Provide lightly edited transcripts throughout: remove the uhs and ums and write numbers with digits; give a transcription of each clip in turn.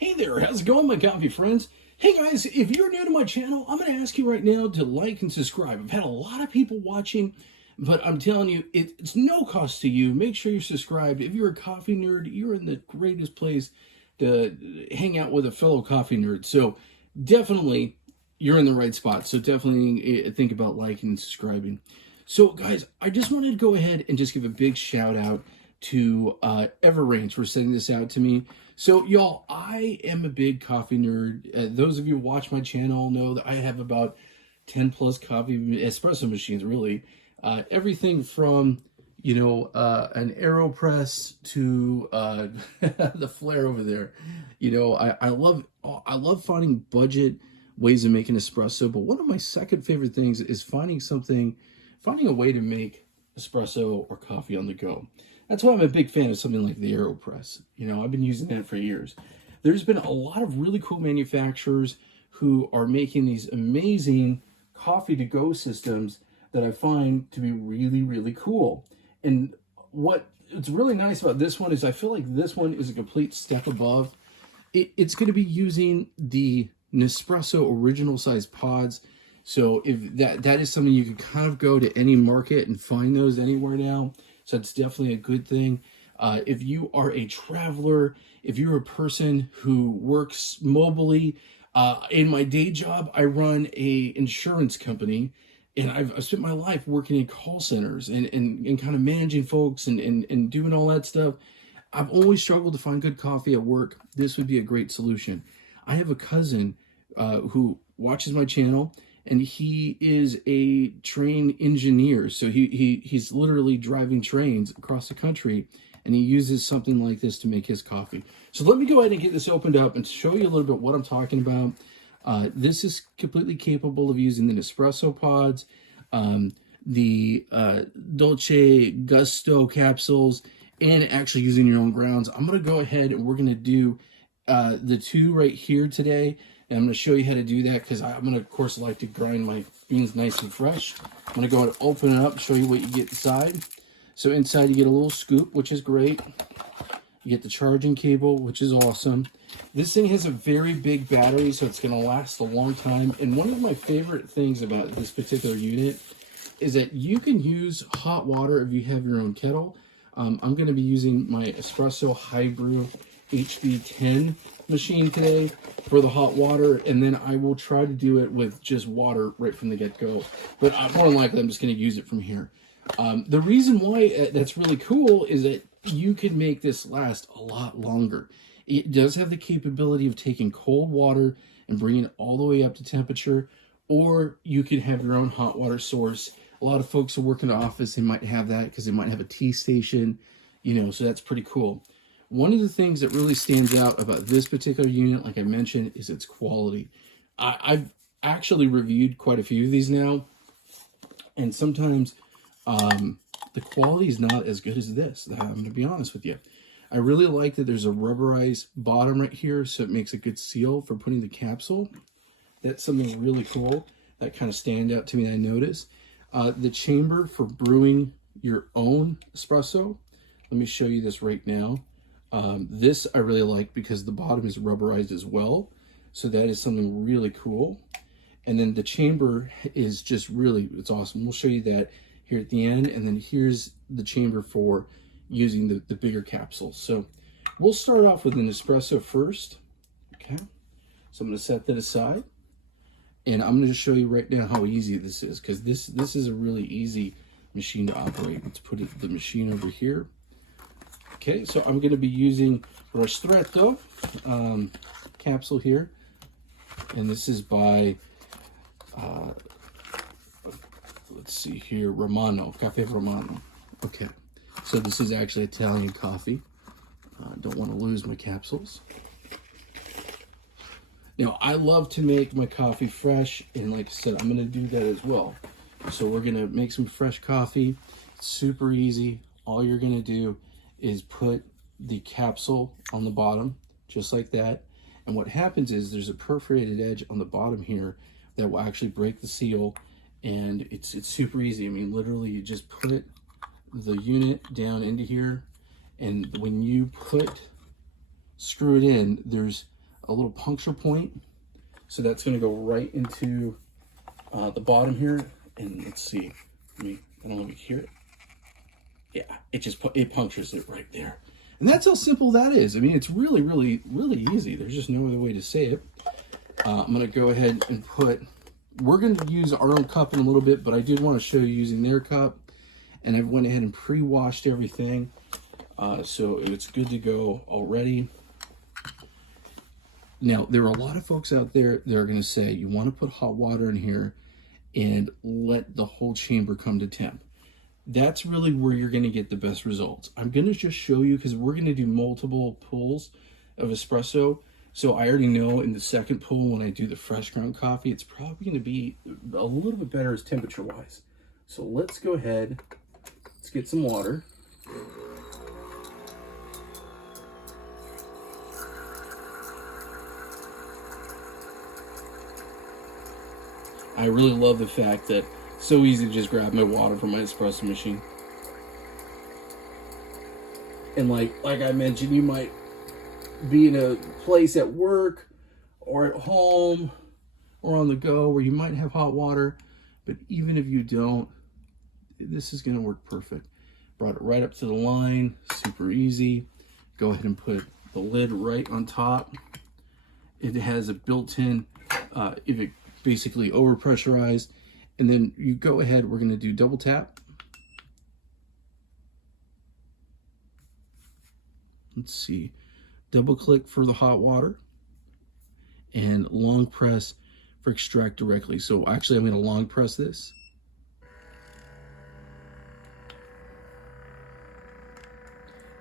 Hey there, how's it going, my coffee friends? Hey guys, if you're new to my channel, I'm going to ask you right now to like and subscribe. I've had a lot of people watching, but I'm telling you, it's no cost to you. Make sure you're subscribed. If you're a coffee nerd, you're in the greatest place to hang out with a fellow coffee nerd. So definitely, you're in the right spot. So definitely think about liking and subscribing. So guys, I just wanted to go ahead and just give a big shout out to EVERANGE for sending this out to me. So y'all, I am a big coffee nerd. Those of you who watch my channel know that I have about 10 plus coffee espresso machines, really. Everything from, an AeroPress to the Flare over there. I love finding budget ways of making espresso, but one of my second favorite things is finding a way to make espresso or coffee on the go. That's why I'm a big fan of something like the AeroPress. I've been using that for years. There's been a lot of really cool manufacturers who are making these amazing coffee to go systems that I find to be really, really cool. And what's really nice about this one is I feel like this one is a complete step above. It's going to be using the Nespresso original size pods. So if that is something you can kind of go to any market and find those anywhere now. So it's definitely a good thing. If you are a traveler, if you're a person who works mobily, in my day job, I run a insurance company, and I've spent my life working in call centers and kind of managing folks and doing all that stuff. I've always struggled to find good coffee at work. This would be a great solution. I have a cousin who watches my channel, and he is a train engineer. So he's literally driving trains across the country, and he uses something like this to make his coffee. So let me go ahead and get this opened up and show you a little bit what I'm talking about. This is completely capable of using the Nespresso pods, the Dolce Gusto capsules, and actually using your own grounds. I'm going to go ahead and we're going to do the two right here today. And I'm going to show you how to do that because I'm going to, of course, like to grind my beans nice and fresh. I'm going to go ahead and open it up, show you what you get inside. So inside you get a little scoop, which is great. You get the charging cable, which is awesome. This thing has a very big battery, so it's going to last a long time. And one of my favorite things about this particular unit is that you can use hot water if you have your own kettle. I'm going to be using my Espresso High Brew HB10 machine today for the hot water, and then I will try to do it with just water right from the get-go. But more than likely, I'm just going to use it from here. The reason why that's really cool is that you can make this last a lot longer. It does have the capability of taking cold water and bringing it all the way up to temperature, or you can have your own hot water source. A lot of folks who work in the office, they might have that because they might have a tea station, so that's pretty cool. One of the things that really stands out about this particular unit, like I mentioned, is its quality. I've actually reviewed quite a few of these now, and sometimes the quality is not as good as this. I'm going to be honest with you. I really like that there's a rubberized bottom right here, so it makes a good seal for putting the capsule. That's something really cool that kind of stand out to me that I noticed. The chamber for brewing your own espresso. Let me show you this right now. This I really like because the bottom is rubberized as well. So that is something really cool. And then the chamber is just it's awesome. We'll show you that here at the end. And then here's the chamber for using the bigger capsules. So we'll start off with an espresso first. Okay. So I'm going to set that aside. And I'm going to show you right now how easy this is, because this is a really easy machine to operate. Let's put the machine over here. Okay, so I'm going to be using Ristretto capsule here, and this is by, let's see here, Romano, Cafe Romano. Okay, so this is actually Italian coffee. Don't want to lose my capsules. Now, I love to make my coffee fresh, and like I said, I'm going to do that as well. So we're going to make some fresh coffee. It's super easy. All you're going to do is put the capsule on the bottom, just like that. And what happens is there's a perforated edge on the bottom here that will actually break the seal, and it's super easy. I mean, literally, you just put the unit down into here, and when you screw it in, there's a little puncture point. So that's going to go right into the bottom here. And let's see, I don't know if you hear it. Yeah, it punctures it right there. And that's how simple that is. I mean, it's really, really, really easy. There's just no other way to say it. I'm going to go ahead and we're going to use our own cup in a little bit, but I did want to show you using their cup. And I went ahead and pre-washed everything. So it's good to go already. Now, there are a lot of folks out there that are going to say, you want to put hot water in here and let the whole chamber come to temp. That's really where you're going to get the best results. I'm going to just show you, because we're going to do multiple pulls of espresso. So I already know in the second pull, when I do the fresh ground coffee, it's probably going to be a little bit better as temperature wise. So let's go ahead, let's get some water. I really love the fact that it's so easy to just grab my water from my espresso machine. And like I mentioned, you might be in a place at work or at home or on the go where you might have hot water, but even if you don't, this is going to work perfect. Brought it right up to the line, super easy. Go ahead and put the lid right on top. It has a built-in, if it basically overpressurized, and then you go ahead, we're going to do double tap. Let's see, double click for the hot water and long press for extract directly. So actually I'm going to long press this.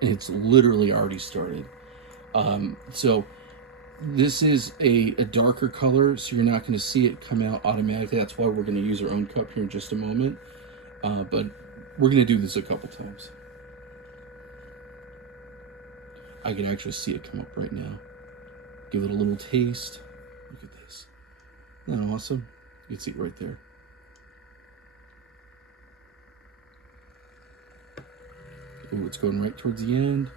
And it's literally already started. So this is a darker color, so you're not going to see it come out automatically. That's why we're going to use our own cup here in just a moment. But we're going to do this a couple times. I can actually see it come up right now. Give it a little taste. Look at this. Isn't that awesome? You can see it right there. Ooh, it's going right towards the end.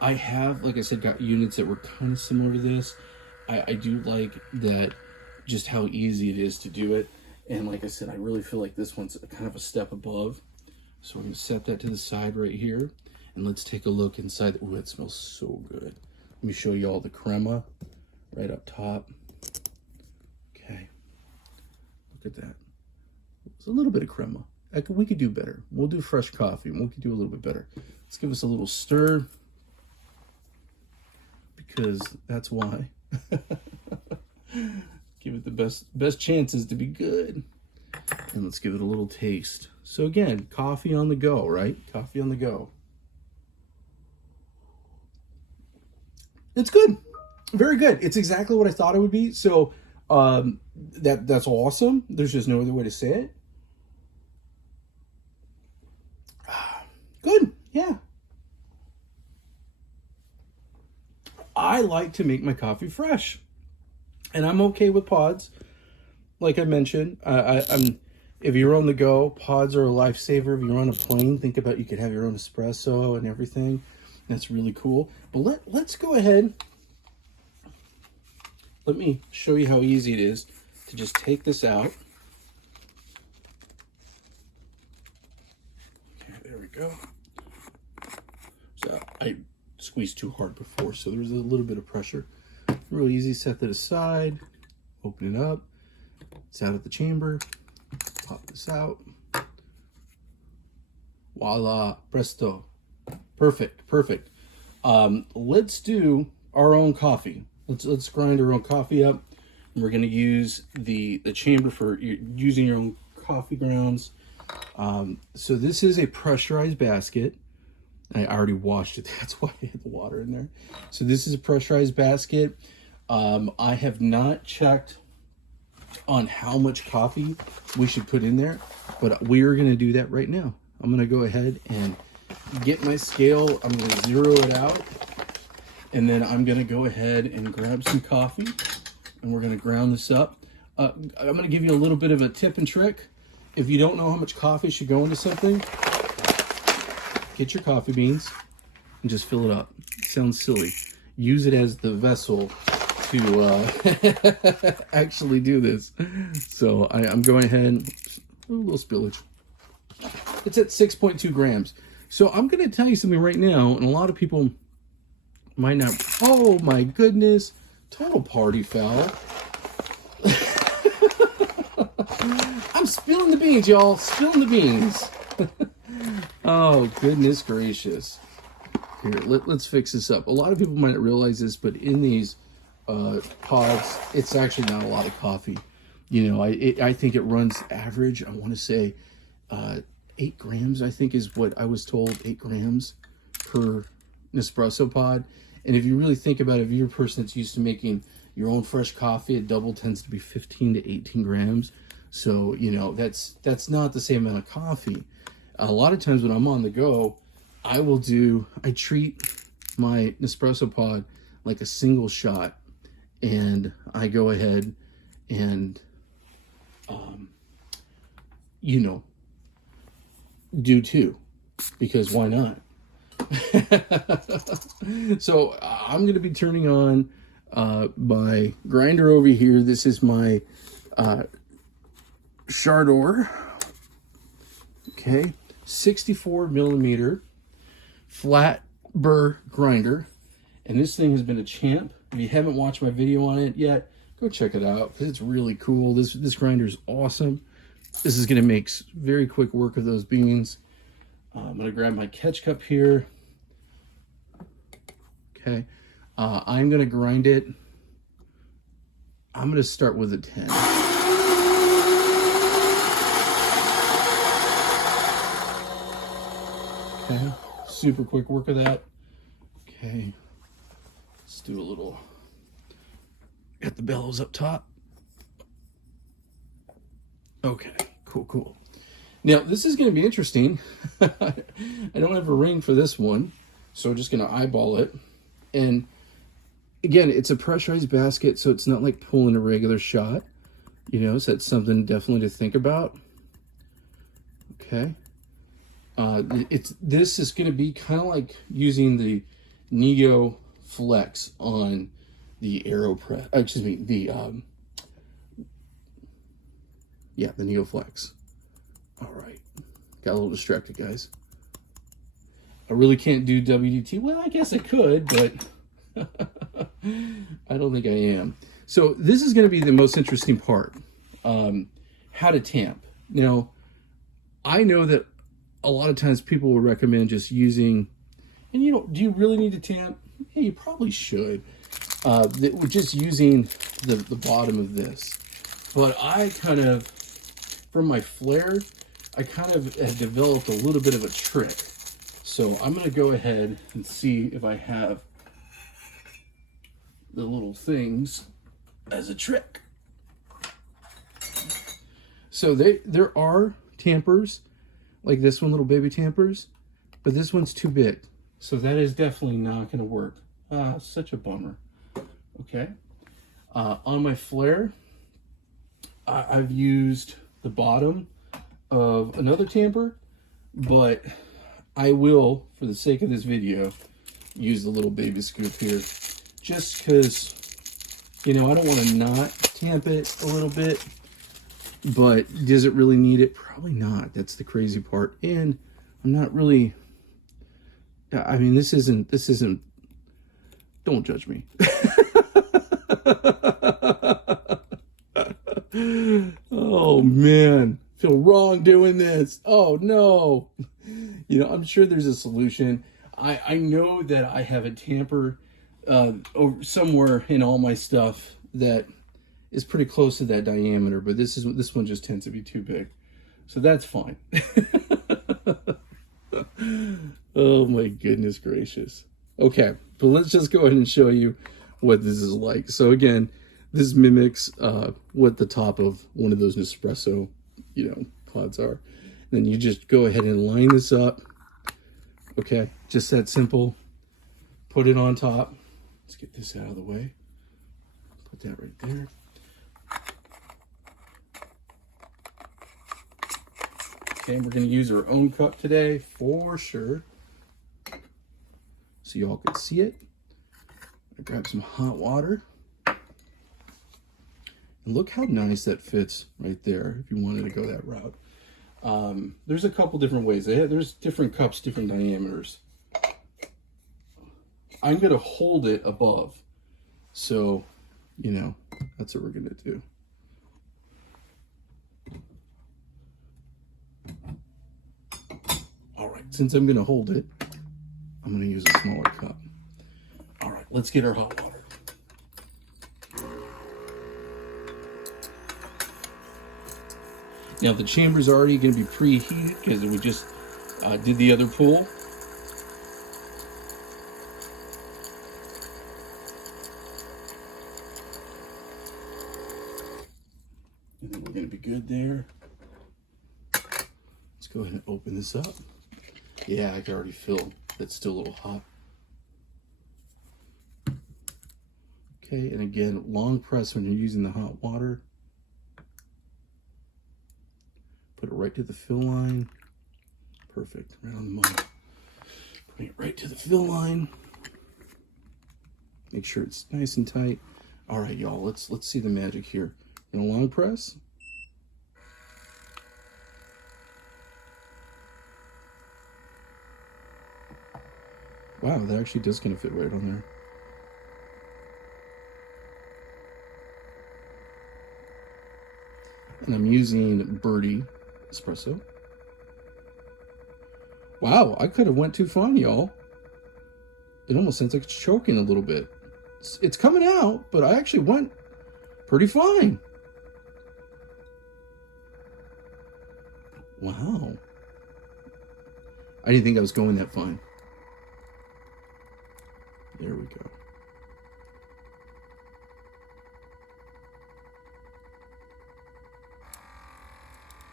I have, like I said, got units that were kind of similar to this. I do like that, just how easy it is to do it. And like I said, I really feel like this one's kind of a step above. So we're going to set that to the side right here. And let's take a look inside. Ooh, it smells so good. Let me show you all the crema right up top. Okay. Look at that. It's a little bit of crema. We could do better. We'll do fresh coffee and we could do a little bit better. Let's give us a little stir, because that's why. Give it the best chances to be good. And let's give it a little taste. So again, coffee on the go, right? Coffee on the go. It's good. Very good. It's exactly what I thought it would be. So that's awesome. There's just no other way to say it. Good. Yeah. I like to make my coffee fresh, and I'm okay with pods. Like I mentioned, I'm if you're on the go, pods are a lifesaver. If you're on a plane, think about, you could have your own espresso and everything. That's really cool. But let's go ahead. Let me show you how easy it is to just take this out. Okay, there we go. So I squeezed too hard before, so there's a little bit of pressure. Real easy. Set that aside. Open it up. It's out of the chamber. Pop this out. Voila, presto. Perfect, perfect. Let's do our own coffee. Let's grind our own coffee up. And we're going to use the chamber for using your own coffee grounds. So this is a pressurized basket. I already washed it. That's why I had the water in there. So this is a pressurized basket. I have not checked on how much coffee we should put in there, but we are going to do that right now. I'm going to go ahead and get my scale. I'm going to zero it out, and then I'm going to go ahead and grab some coffee, and we're going to ground this up. I'm going to give you a little bit of a tip and trick. If you don't know how much coffee should go into something, get your coffee beans, and just fill it up. Sounds silly. Use it as the vessel to actually do this. So I'm going ahead, a little spillage. It's at 6.2 grams. So I'm going to tell you something right now, and a lot of people might not. Oh my goodness, total party foul. I'm spilling the beans, y'all. Spilling the beans. Oh, goodness gracious. Here, let's fix this up. A lot of people might not realize this, but in these pods, it's actually not a lot of coffee. You know, I think it runs average. I want to say 8 grams, I think is what I was told, 8 grams per Nespresso pod. And if you really think about it, if you're a person that's used to making your own fresh coffee, a double tends to be 15 to 18 grams. So, you know, that's not the same amount of coffee. A lot of times when I'm on the go, I treat my Nespresso pod like a single shot, and I go ahead and, you know, do 2, because why not? So I'm going to be turning on my grinder over here. This is my Chardor, okay, 64 millimeter flat burr grinder, and this thing has been a champ. If you haven't watched my video on it yet, go check it out because it's really cool. This grinder is awesome. This is going to make very quick work of those beans. I'm going to grab my catch cup here. Okay, I'm going to grind it. I'm going to start with a 10. Okay, super quick work of that. Okay, let's do a little, got the bellows up top. Okay, cool. Now, this is going to be interesting. I don't have a ring for this one, so I'm just going to eyeball it. And again, it's a pressurized basket, so it's not like pulling a regular shot. You know, so that's something definitely to think about. Okay. This is going to be kind of like using the Neo Flex on the AeroPress. Excuse me, the Neo Flex. All right, got a little distracted, guys. I really can't do WDT. Well, I guess I could, but I don't think I am. So this is going to be the most interesting part. How to tamp. Now, I know that a lot of times people will recommend just using, and you know, do you really need to tamp? Yeah, you probably should. We're just using the bottom of this. But I kind of, from my flare, I kind of have developed a little bit of a trick. So I'm going to go ahead and see if I have the little things as a trick. So there are tampers, like this one, little baby tampers, but this one's too big. So that is definitely not going to work. Such a bummer. Okay. On my flare, I've used the bottom of another tamper, but I will, for the sake of this video, use the little baby scoop here, just because, you know, I don't want to not tamp it a little bit, but does it really need it? Probably not. That's the crazy part. And I'm not really, I mean, this isn't, don't judge me. Oh man, feel wrong doing this. Oh no. You know, I'm sure there's a solution. I know that I have a tamper over somewhere in all my stuff that is pretty close to that diameter, but this one just tends to be too big. So that's fine. Oh my goodness gracious. Okay, but let's just go ahead and show you what this is like. So again, this mimics what the top of one of those Nespresso, you know, pods are. Then you just go ahead and line this up. Okay, just that simple. Put it on top. Let's get this out of the way. Put that right there. Okay, we're going to use our own cup today for sure. so y'all could see it. I grab some hot water. And look how nice that fits right there if you wanted to go that route. There's a couple different ways. There's different cups, different diameters. I'm going to hold it above. So, you know, that's what we're going to do. All right, since I'm going to hold it, I'm going to use a smaller cup. All right, let's get our hot water. Now the chamber's already going to be preheated because we just did the other pool. And then we're going to be good there. Let's go ahead and open this up. Yeah, I can already feel that's still a little hot. Okay, and again, long press when you're using the hot water. Put it right to the fill line. Perfect, right on the mug. Putting it right to the fill line. Make sure it's nice and tight. All right, y'all, let's see the magic here. In a long press. Wow, that actually does kind of fit right on there. And I'm using Birdie Espresso. Wow, I could have went too fine, y'all. It almost sounds like it's choking a little bit. It's coming out, but I actually went pretty fine. Wow. I didn't think I was going that fine. There we go.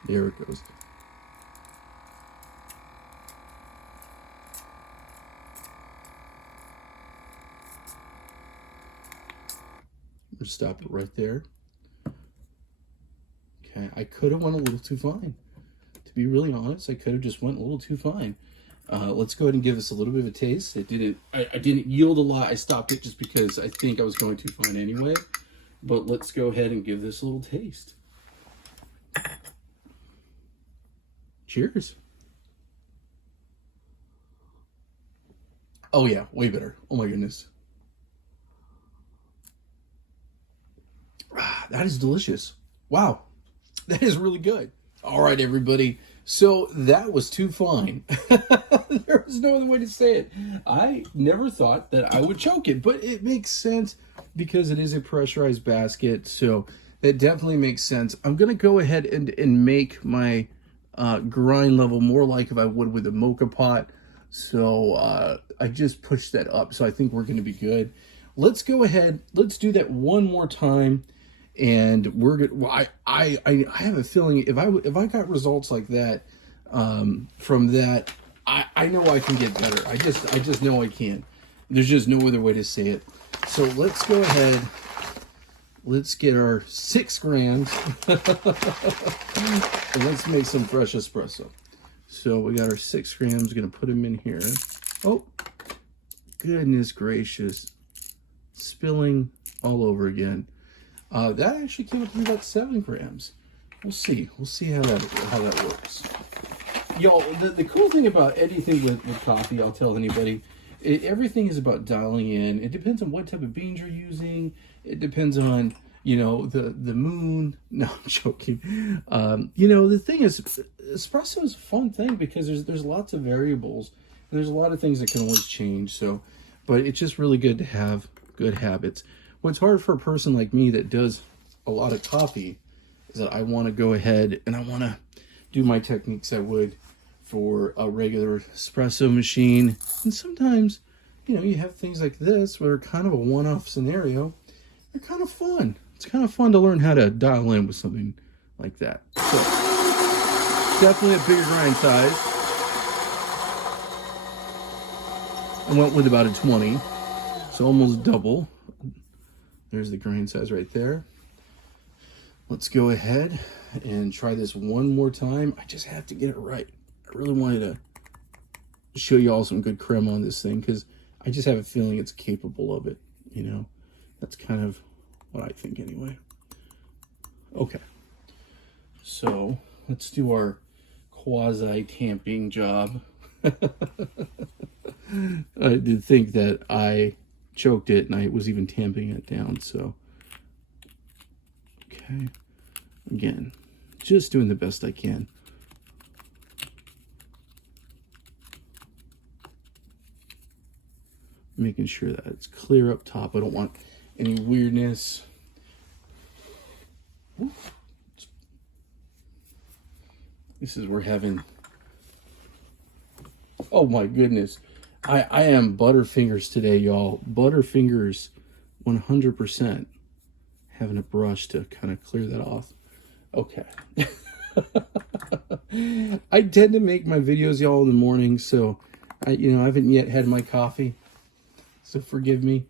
There it goes. We'll stop it right there. Okay, I could have went a little too fine. To be really honest, I could have just went a little too fine. Let's go ahead and give this a little bit of a taste. I didn't yield a lot. I stopped it just because I think I was going too fine anyway. But let's go ahead and give this a little taste. Cheers. Oh yeah, way better. Oh my goodness. That is delicious. Wow. That is really good. All right, everybody. So that was too fine. There was no other way to say it. I never thought that I would choke it, but it makes sense because it is a pressurized basket. So that definitely makes sense. I'm going to go ahead and make my grind level more like if I would with a mocha pot. So I just pushed that up. So I think we're going to be good. Let's go ahead. Let's do that one more time. And we're good. Well, I have a feeling if I got results like that from that, I know I can get better. I just know I can. There's just no other way to say it. So let's go ahead. Let's get our 6 grams and let's make some fresh espresso. So we got our 6 grams. Gonna put them in here. Oh, goodness gracious! Spilling all over again. That actually came up to be about 7 grams. We'll see. We'll see how that works. Y'all, the cool thing about anything with coffee, I'll tell anybody, everything is about dialing in. It depends on what type of beans you're using. It depends on, you know, the moon. No, I'm joking. You know, the thing is, espresso is a fun thing because there's lots of variables. And there's a lot of things that can always change. So, but it's just really good to have good habits. What's hard for a person like me that does a lot of coffee is that I want to go ahead and I want to do my techniques I would for a regular espresso machine. And sometimes, you know, you have things like this where kind of a one-off scenario. They're kind of fun. It's kind of fun to learn how to dial in with something like that. So, definitely a bigger grind size. I went with about a 20, so almost double. There's the grind size right there. Let's go ahead and try this one more time. I just have to get it right. I really wanted to show you all some good crema on this thing because I just have a feeling it's capable of it, you know. That's kind of what I think anyway. Okay, so let's do our quasi-tamping job. I did think that I choked it and I was even tamping it down, so. Okay, again, just doing the best I can. Making sure that it's clear up top. I don't want any weirdness. This is, we're having, oh my goodness. I am Butterfingers today, y'all. Butterfingers 100%. Having a brush to kind of clear that off. Okay. I tend to make my videos, y'all, in the morning, so I haven't yet had my coffee. So forgive me.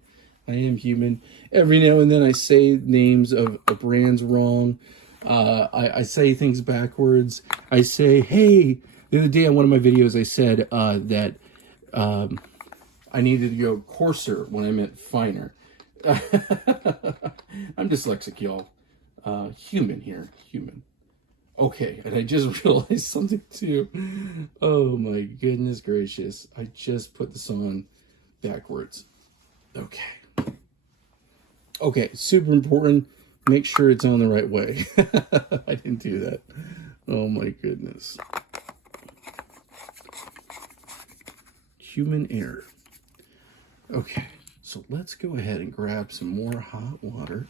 I am human. Every now and then I say names of brands wrong. I say things backwards. I say, hey, the other day on one of my videos I said that I needed to go coarser when I meant finer. I'm dyslexic, y'all. Human here. Human. Okay, and I just realized something too. Oh my goodness gracious. I just put this on backwards. Okay. Okay, super important. Make sure it's on the right way. I didn't do that. Oh my goodness. Human error. Okay, so let's go ahead and grab some more hot water.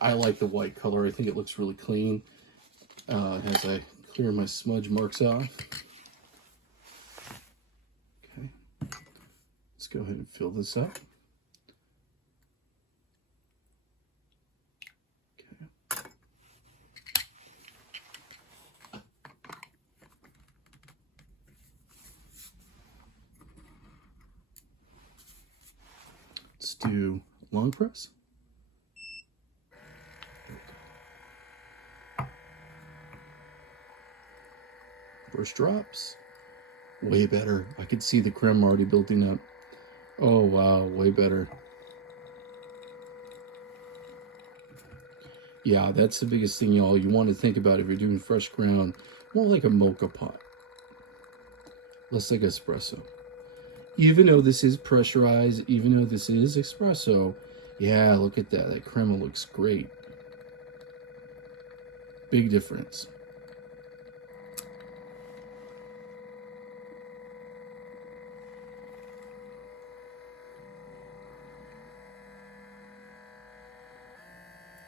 I like the white color. I think it looks really clean as I clear my smudge marks off. Okay, let's go ahead and fill this up. Okay. Let's do long press. First drops, way better. I could see the creme already building up. Oh wow, way better. Yeah, that's the biggest thing, y'all. You want to think about if you're doing fresh ground, more like a mocha pot, less like espresso. Even though this is pressurized, even though this is espresso, yeah, look at that. That crema looks great. Big difference.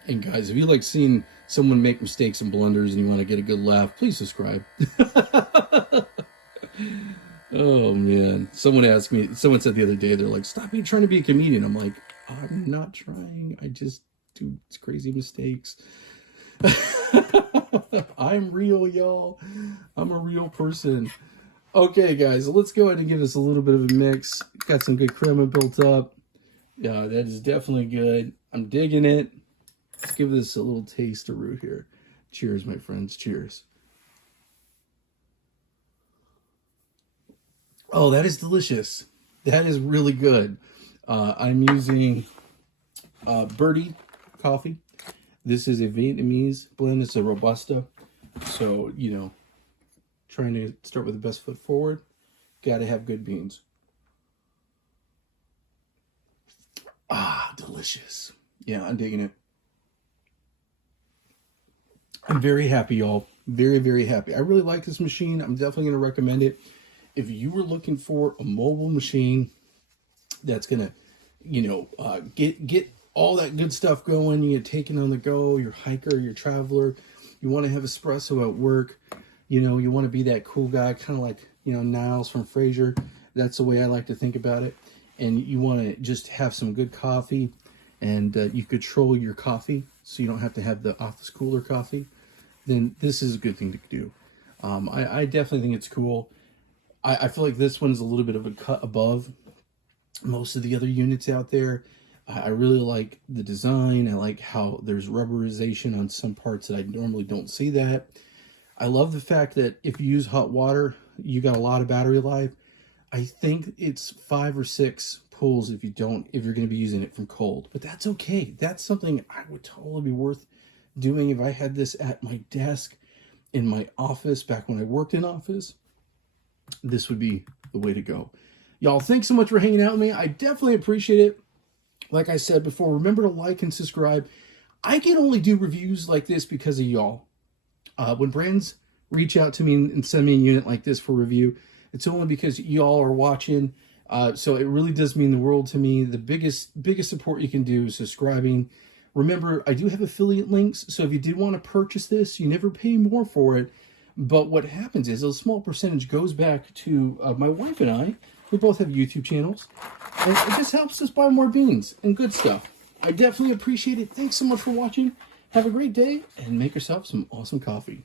And guys, if you like seeing someone make mistakes and blunders and you want to get a good laugh, please subscribe. Oh man. Someone said the other day, they're like, stop trying to be a comedian. I'm like, I'm not trying. I just do crazy mistakes. I'm real, y'all. I'm a real person. Okay, guys, let's go ahead and give this a little bit of a mix. Got some good crema built up. Yeah, that is definitely good. I'm digging it. Let's give this a little taste-a-roo here. Cheers, my friends. Cheers. Oh, that is delicious. That is really good. I'm using Birdie coffee. This is a Vietnamese blend. It's a Robusta. So, you know, trying to start with the best foot forward. Got to have good beans. Ah, delicious. Yeah, I'm digging it. I'm very happy, y'all. Very, very happy. I really like this machine. I'm definitely going to recommend it. If you were looking for a mobile machine that's going to, you know, get all that good stuff going, you take it on the go, your hiker, your traveler, you want to have espresso at work, You know, you want to be that cool guy, kind of like, you know, Niles from Frasier. That's the way I like to think about it. And you want to just have some good coffee, and you control your coffee so you don't have to have the office cooler coffee. Then this is a good thing to do. I definitely think it's cool. I feel like this one's a little bit of a cut above most of the other units out there. I really like the design. I like how there's rubberization on some parts that I normally don't see that. I love the fact that if you use hot water, you got a lot of battery life. I think it's 5 or 6 pulls if you're going to be using it from cold, but that's okay. That's something I would totally be worth doing if I had this at my desk in my office back when I worked in office. This would be the way to go. Y'all, thanks so much for hanging out with me. I definitely appreciate it. Like I said before, remember to like and subscribe. I can only do reviews like this because of y'all. When brands reach out to me and send me a unit like this for review, it's only because y'all are watching. So it really does mean the world to me. The biggest support you can do is subscribing. Remember, I do have affiliate links, so if you did want to purchase this, you never pay more for it. But what happens is a small percentage goes back to my wife and I. We both have YouTube channels, and it just helps us buy more beans and good stuff. I definitely appreciate it. Thanks so much for watching. Have a great day, and make yourself some awesome coffee.